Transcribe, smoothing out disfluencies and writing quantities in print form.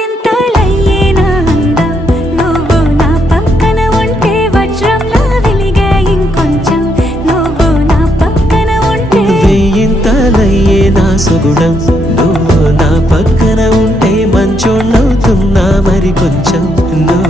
వందింతలయ్యేనా అందం నువ్వు నా పక్కన ఉంటే వజ్రంలా వెలిగే ఇంకొంచెం నువ్వు నా పక్కన ఉంటే వెయ్యింతలయ్యేనా సుగుణం నువ్వు నా పక్కన ఉంటే మంచోళ్ళవుతున్నా మరి కొంచెం నువ్వు